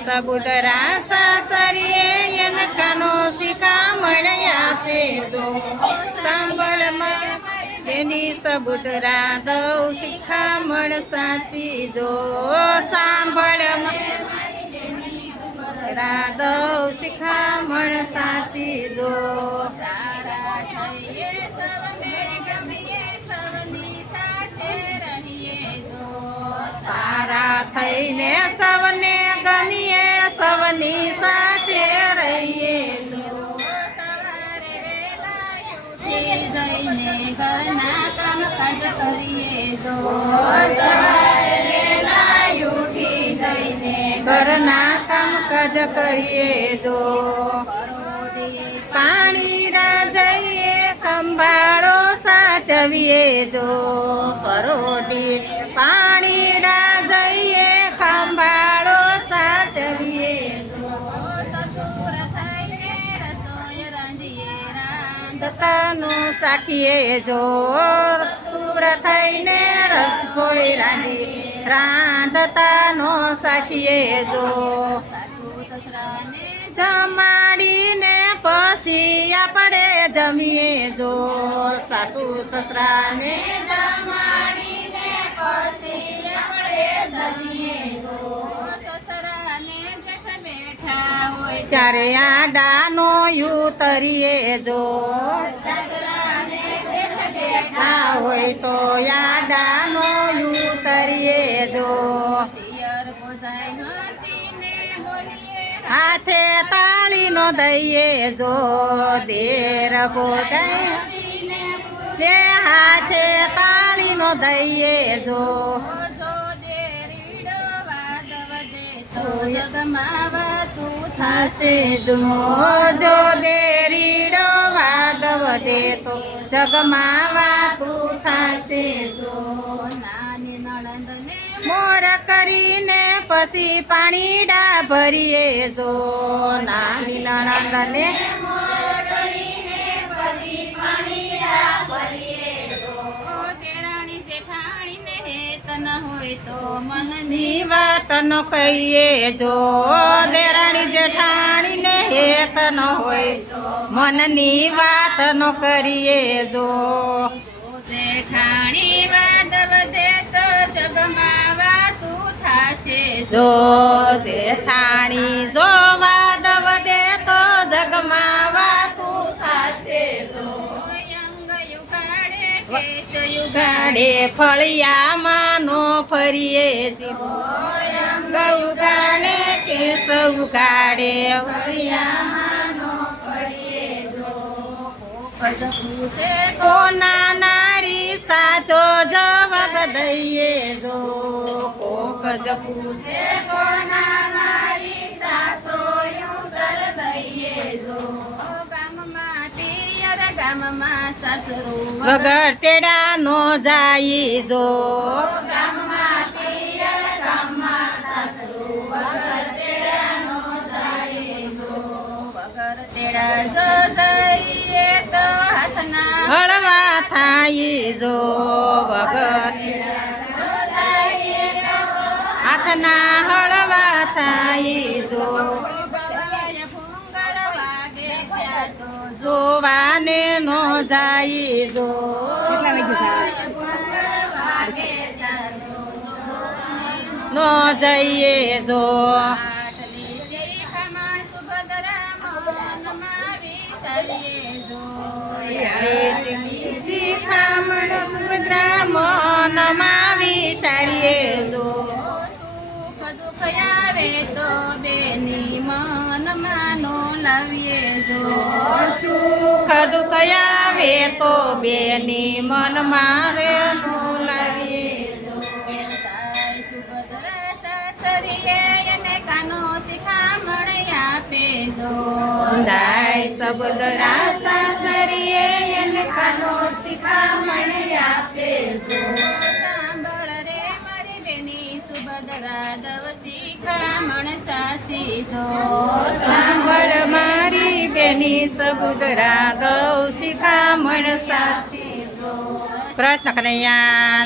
સબુદરા સાસરીએ એને કાનો શિખામણ આપે જો સાંભળમાં બેની સબુદરા દઉં શિખામણ સાચી જો સાંભળમાં દઉં શિખામણ સાચી જો સારા થઈએ સૌને ગમીએ સૌની સાથે રહીએ જો સારા થઈને સૌને ગમીએ સૌની સાથે રહીએ જો સવારે વહેલા ઉઠી જઈને ઘરના કામકાજ કરીએ જો સવારે વહેલા ઉઠી જઈને ઘરના કામકાજ કરીએ જો પાણી જઈએ ખંભાળો સાચવીએ જો પરોઢી પાણી જઈએ ખંભાળો સાચવીએ જો સસુર થઈને રસોઈ રાંધીએ રાંધતાનું સાખીએ જો સસુર થઈને રસોઈ રાંધતાનો સાખીએ જો સાસુ સસરાને જમાડીને પછી આપણે જમીએ જો સાસુ સસરાને જમાડીને પછી આપણે જમીએ જો સસરાને જેઠ બેઠા હોય ત્યારે આડાનો ઉતરીએ જો સસરાને જેઠ બેઠા આ હોય તો આડાનો ઉતરીએ જો પિયર બોજાય હસીને બોલીએ હાથે તાળીનો દઈએ જો દેર બોજાય લે હાથે તાળીનો દઈએ જો જો દેરીડો વાદ વધે તો જગમાં વાતું થશે જો જો દેરીડો વાદ વધે તો જગમાં વાતું થશે જો નાની નણંદને મોર કરીને પછી પાણીડા ભરીએ જો નાની નણંદને તેરાણી જેઠાણીને હેત ન હોય તો મનની ની વાત ન કહીએ જો દેરાણી જેઠાણીને હેત ન હોય મનની વાત ન કરીએ જો જેઠાણી વાદ વધે તો જગમાં વાતું થશે જો જેઠાણી જો વાદ વધે તો જગમાં વાતું થશે જો અંગ યુગાડે કેશ યુગાડે ગાડે ફળિયામાં નો ફરીએ ગૌ ગાડે કે સૌ ગાડે ફળિયામાં નો ફરીએ જો કોક પૂછે કોના નારી સાચો જવાબ દઈએ જો કોક જ પૂછે કોના નારી સાચો ઉત્તર દઈએ જો ગામમાં પિયર ગામમાં સાસરું વગર તેડા નો જાય જો ગામમાં પિયર ગામમાં સાસરું વગર તેડા નો જાય જો વગર તેડા જો જઈએ તો હાથના હળવા થાય જો વગર હાથના હળવા થાય જો બગાય ભૂંગર વાગે ત્યાં તો જોવાને નો જાય જો નો જઈએ જો આટલી શિખામણ સુભદ્રા મનમાં વિસરીએ જો શિખામણ સુભદ્રા મનમાં વિચારીએ જો સુખ દુઃખ આવે તો બેની મનમાં નો લાવીએ જો સુખ દુઃખ આવે તો બેની મન મારે નો લાવીએ જો તાઈ સુભદ્રા સાસરીએ એને કાનો શિખામણ આપે જો જાય સબદરા સાસરીએ એને કાનો શિખામણ આપે જો સાંભળ રે મારી બેની સુભદ્રા દવ શિખામણ સાસી જો સાંભળ મારી બેની સબુદરા દઉં શિખામણ સાચી જો કૃષ્ણ કનૈયા